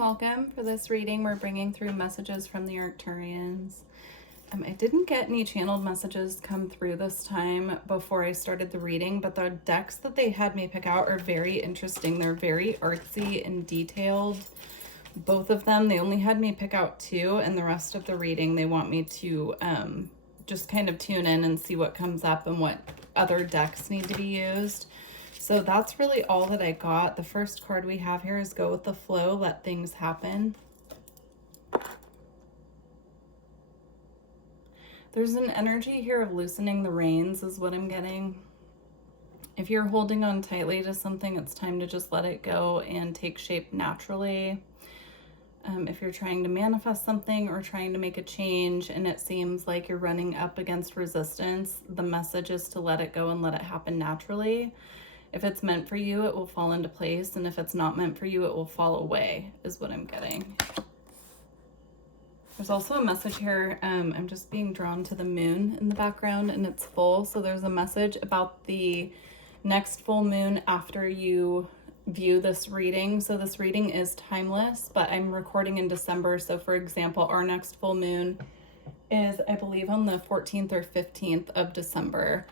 welcome. For this reading, we're bringing through messages from the Arcturians. I didn't get any channeled messages come through this time before I started the reading, but the decks that they had me pick out are very interesting. They're very artsy and detailed. Both of them, they only had me pick out 2, and the rest of the reading they want me to just kind of tune in and see what comes up and what other decks need to be used. So that's really all that I got. The first card we have here is Go with the Flow, Let Things Happen. There's an energy here of loosening the reins is what I'm getting. If you're holding on tightly to something, it's time to just let it go and take shape naturally. If you're trying to manifest something or trying to make a change and it seems like you're running up against resistance, the message is to let it go and let it happen naturally. If it's meant for you, it will fall into place. And if it's not meant for you, it will fall away, is what I'm getting. There's also a message here. I'm just being drawn to the moon in the background and it's full. So there's a message about the next full moon after you view this reading. So this reading is timeless, but I'm recording in December. So for example, our next full moon is, I believe, on the 14th or 15th of December.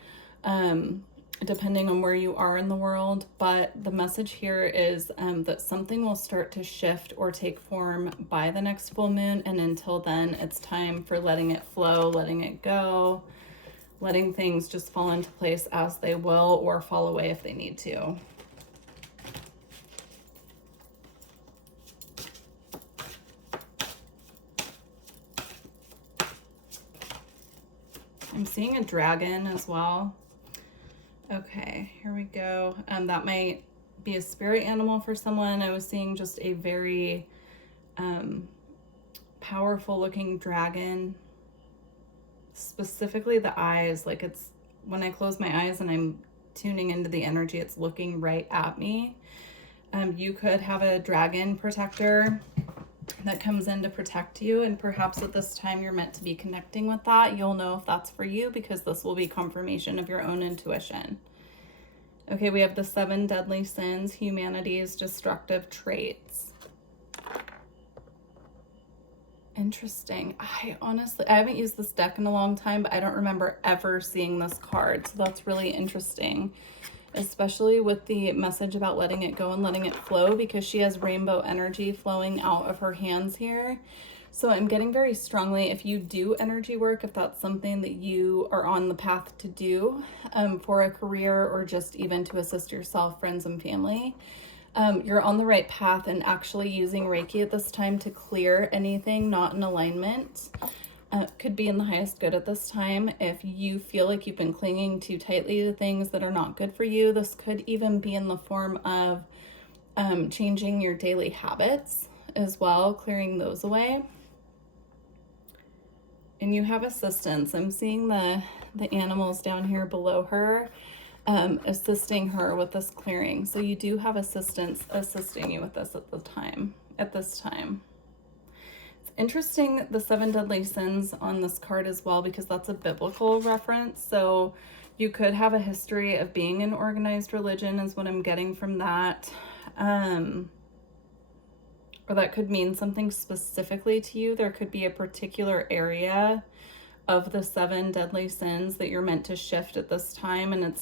Depending on where you are in the world, but the message here is that something will start to shift or take form by the next full moon, and until then it's time for letting it flow, letting it go, letting things just fall into place as they will or fall away if they need to. I'm seeing a dragon as well. Okay, here we go. That might be a spirit animal for someone. I was seeing just a very powerful looking dragon. Specifically the eyes, like it's when I close my eyes and I'm tuning into the energy, it's looking right at me. You could have a dragon protector that comes in to protect you, and perhaps at this time you're meant to be connecting with that. You'll know if that's for you because this will be confirmation of your own intuition. Okay, we have the 7 deadly sins, humanity's destructive traits. Interesting. I haven't used this deck in a long time, but I don't remember ever seeing this card, so that's really interesting, especially with the message about letting it go and letting it flow, because she has rainbow energy flowing out of her hands here. So I'm getting very strongly, if you do energy work, if that's something that you are on the path to do for a career or just even to assist yourself, friends, and family, you're on the right path and actually using Reiki at this time to clear anything not in alignment. Could be in the highest good at this time. If you feel like you've been clinging too tightly to things that are not good for you, this could even be in the form of changing your daily habits as well, clearing those away. And you have assistance. I'm seeing the animals down here below her assisting her with this clearing. So you do have assistance assisting you with this at this time. Interesting, the 7 deadly sins on this card as well, because that's a biblical reference. So you could have a history of being in organized religion is what I'm getting from that. Or that could mean something specifically to you. There could be a particular area of the 7 deadly sins that you're meant to shift at this time. And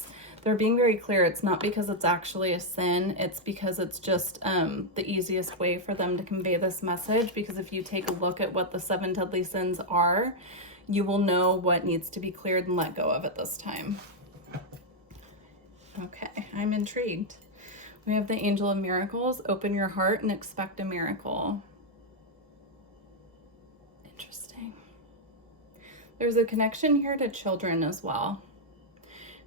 they're being very clear. It's not because it's actually a sin. It's because it's just the easiest way for them to convey this message. Because if you take a look at what the 7 deadly sins are, you will know what needs to be cleared and let go of at this time. Okay, I'm intrigued. We have the Angel of Miracles. Open your heart and expect a miracle. Interesting. There's a connection here to children as well.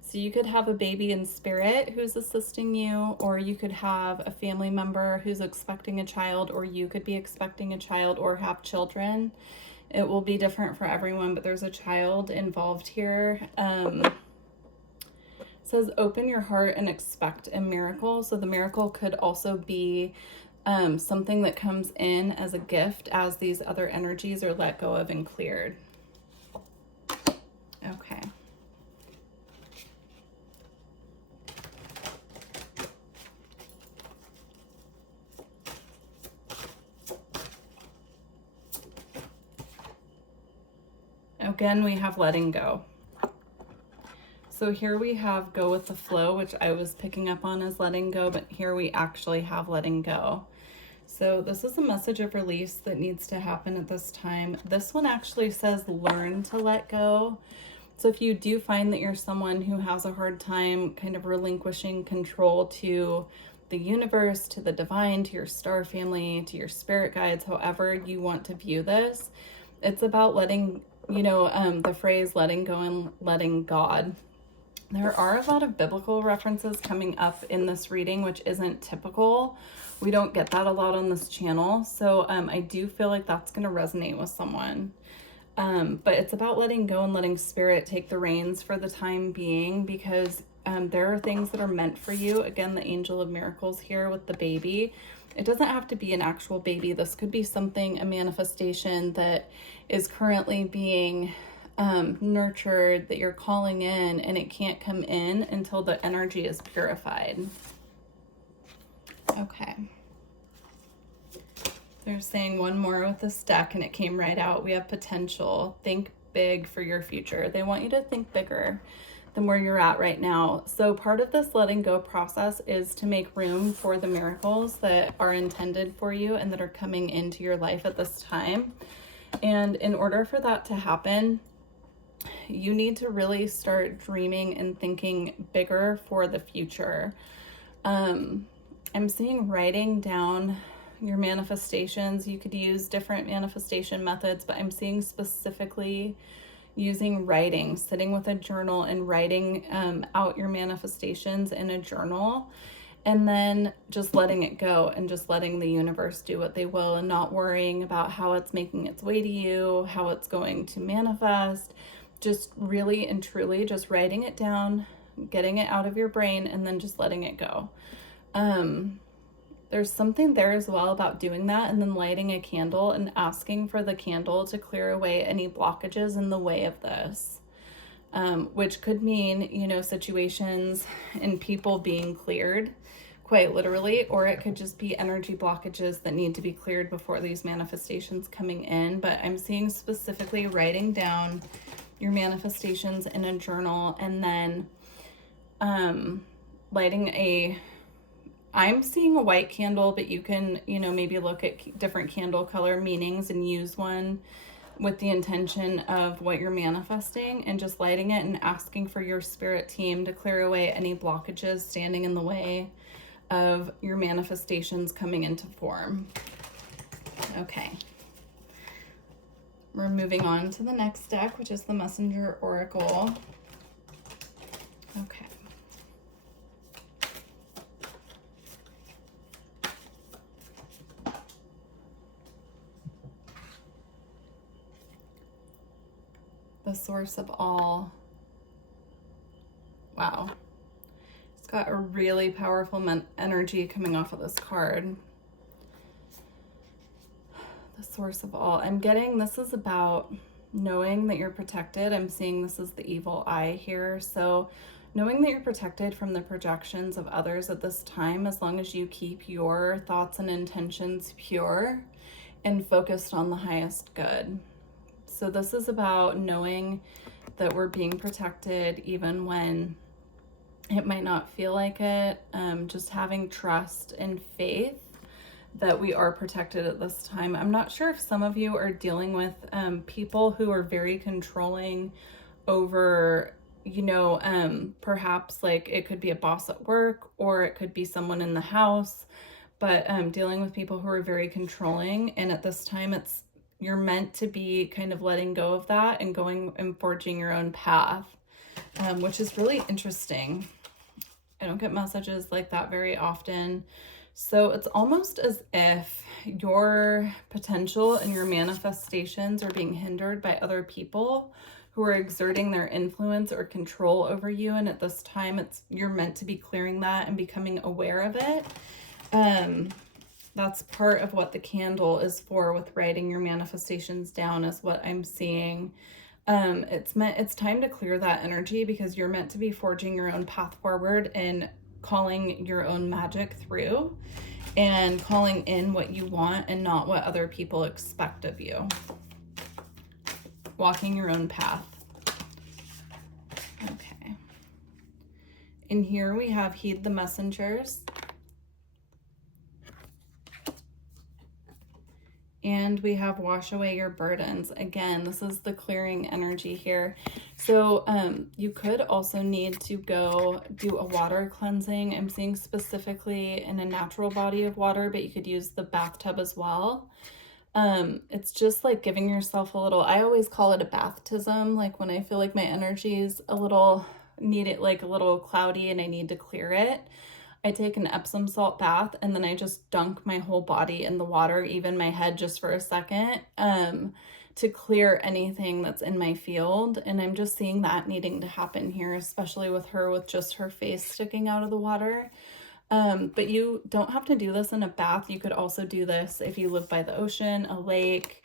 So you could have a baby in spirit who's assisting you, or you could have a family member who's expecting a child, or you could be expecting a child or have children. It will be different for everyone, but there's a child involved here. Says open your heart and expect a miracle. So the miracle could also be something that comes in as a gift as these other energies are let go of and cleared. Okay. again, we have letting go. So here we have go with the flow, which I was picking up on as letting go, but here we actually have letting go. So this is a message of release that needs to happen at this time. This one actually says learn to let go. So if you do find that you're someone who has a hard time kind of relinquishing control to the universe, to the divine, to your star family, to your spirit guides, however you want to view this, it's about letting, the phrase letting go and letting God. There are a lot of biblical references coming up in this reading, which isn't typical. We don't get that a lot on this channel. So I do feel like that's going to resonate with someone. But it's about letting go and letting spirit take the reins for the time being, because there are things that are meant for you. Again, the angel of miracles here with the baby. It doesn't have to be an actual baby. This could be something, a manifestation that is currently being nurtured, that you're calling in, and it can't come in until the energy is purified. Okay. They're saying one more with this deck, and it came right out. We have potential. Think big for your future. They want you to think bigger than where you're at right now. So part of this letting go process is to make room for the miracles that are intended for you and that are coming into your life at this time. And in order for that to happen, you need to really start dreaming and thinking bigger for the future. I'm seeing writing down your manifestations. You could use different manifestation methods, but I'm seeing specifically using writing, sitting with a journal and writing out your manifestations in a journal, and then just letting it go and just letting the universe do what they will, and not worrying about how it's making its way to you, how it's going to manifest. Just really and truly just writing it down, getting it out of your brain, and then just letting it go. There's something there as well about doing that and then lighting a candle and asking for the candle to clear away any blockages in the way of this, which could mean, situations and people being cleared quite literally, or it could just be energy blockages that need to be cleared before these manifestations coming in. But I'm seeing specifically writing down your manifestations in a journal, and then I'm seeing a white candle, but you can, maybe look at different candle color meanings and use one with the intention of what you're manifesting, and just lighting it and asking for your spirit team to clear away any blockages standing in the way of your manifestations coming into form. Okay. We're moving on to the next deck, which is the Messenger Oracle. Okay. The source of all. Wow. It's got a really powerful energy coming off of this card. Source of all. I'm getting this is about knowing that you're protected. I'm seeing this as the evil eye here. So knowing that you're protected from the projections of others at this time, as long as you keep your thoughts and intentions pure and focused on the highest good. So this is about knowing that we're being protected even when it might not feel like it. Just having trust and faith that we are protected at this time. I'm not sure if some of you are dealing with people who are very controlling over, perhaps like it could be a boss at work, or it could be someone in the house, but dealing with people who are very controlling. And at this time, you're meant to be kind of letting go of that and going and forging your own path, which is really interesting. I don't get messages like that very often. So it's almost as if your potential and your manifestations are being hindered by other people who are exerting their influence or control over you. And at this time, you're meant to be clearing that and becoming aware of it. That's part of what the candle is for with writing your manifestations down, is what I'm seeing. It's time to clear that energy, because you're meant to be forging your own path forward and calling your own magic through and calling in what you want and not what other people expect of you. walking your own path. Okay. In here we have heed the messengers. And we have wash away your burdens. Again, this is the clearing energy here. So you could also need to go do a water cleansing. I'm seeing specifically in a natural body of water, but you could use the bathtub as well. It's just like giving yourself a little, I always call it a baptism. Like when I feel like my energy is a little, need it like a little cloudy and I need to clear it. I take an Epsom salt bath and then I just dunk my whole body in the water, even my head just for a second, to clear anything that's in my field. And I'm just seeing that needing to happen here, especially with her with just her face sticking out of the water. But you don't have to do this in a bath. You could also do this if you live by the ocean, a lake,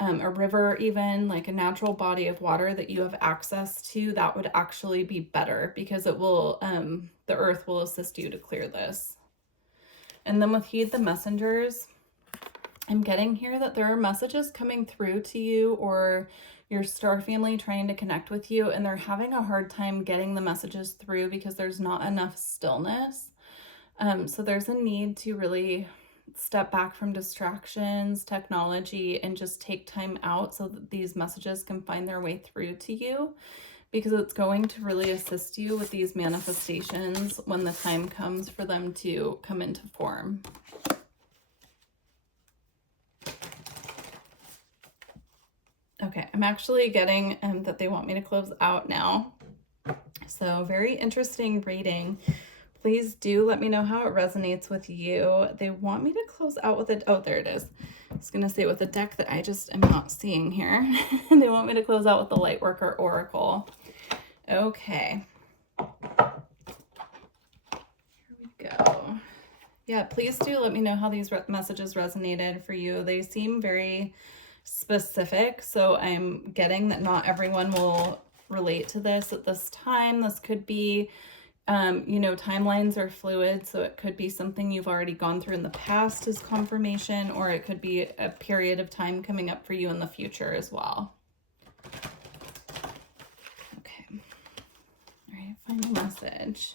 a river, even like a natural body of water that you have access to. That would actually be better because it will, the earth will assist you to clear this. And then with heed the messengers, I'm getting here that there are messages coming through to you or your star family trying to connect with you, and they're having a hard time getting the messages through because there's not enough stillness. So there's a need to really step back from distractions, technology, and just take time out so that these messages can find their way through to you, because it's going to really assist you with these manifestations when the time comes for them to come into form. Okay, I'm actually getting that they want me to close out now. So very interesting reading. Please do let me know how it resonates with you. They want me to close out with it. Oh, there it is. I was going to say with a deck that I just am not seeing here. They want me to close out with the Lightworker Oracle. Okay. Here we go. Yeah, please do let me know how these messages resonated for you. They seem very specific, so I'm getting that not everyone will relate to this at this time. This could be you know, timelines are fluid, so it could be something you've already gone through in the past as confirmation, or it could be a period of time coming up for you in the future as well. Okay. All right, final message.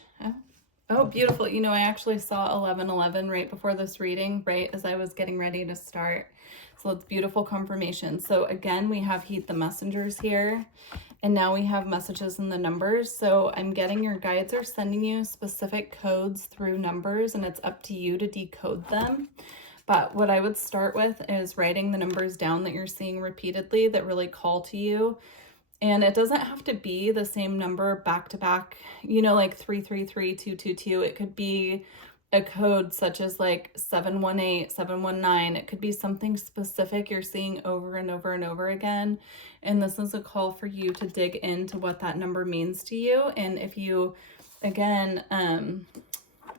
Oh, beautiful. You know, I actually saw 1111 right before this reading, right as I was getting ready to start. So it's beautiful confirmation. So again, we have heed the messengers here. And now we have messages in the numbers. So I'm getting your guides are sending you specific codes through numbers, and it's up to you to decode them. But what I would start with is writing the numbers down that you're seeing repeatedly that really call to you. And it doesn't have to be the same number back to back, you know, like 333, 222. It could be a code such as like 718, 719. It could be something specific you're seeing over and over and over again. And this is a call for you to dig into what that number means to you. And if you, again,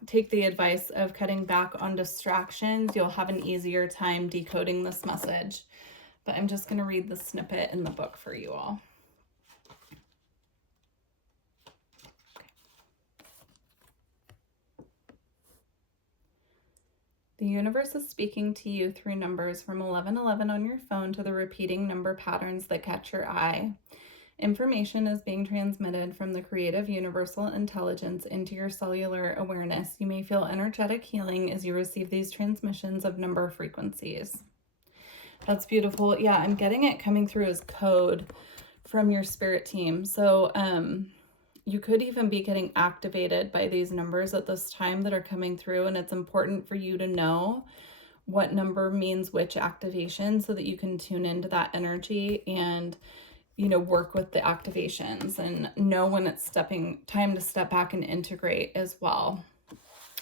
take the advice of cutting back on distractions, you'll have an easier time decoding this message. But I'm just going to read the snippet in the book for you all. The universe is speaking to you through numbers from 1111 on your phone to the repeating number patterns that catch your eye. Information is being transmitted from the creative universal intelligence into your cellular awareness. You may feel energetic healing as you receive these transmissions of number frequencies. That's beautiful. Yeah, I'm getting it coming through as code from your spirit team. So, you could even be getting activated by these numbers at this time that are coming through, and it's important for you to know what number means which activation so that you can tune into that energy and, you know, work with the activations and know when it's time to step back and integrate as well.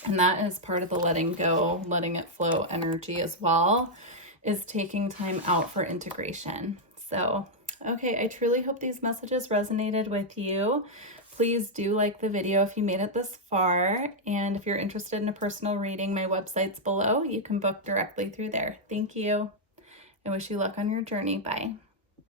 And that is part of the letting go, letting it flow energy as well, is taking time out for integration. So, okay, I truly hope these messages resonated with you. Please do like the video if you made it this far. And if you're interested in a personal reading, my website's below. You can book directly through there. Thank you. I wish you luck on your journey. Bye.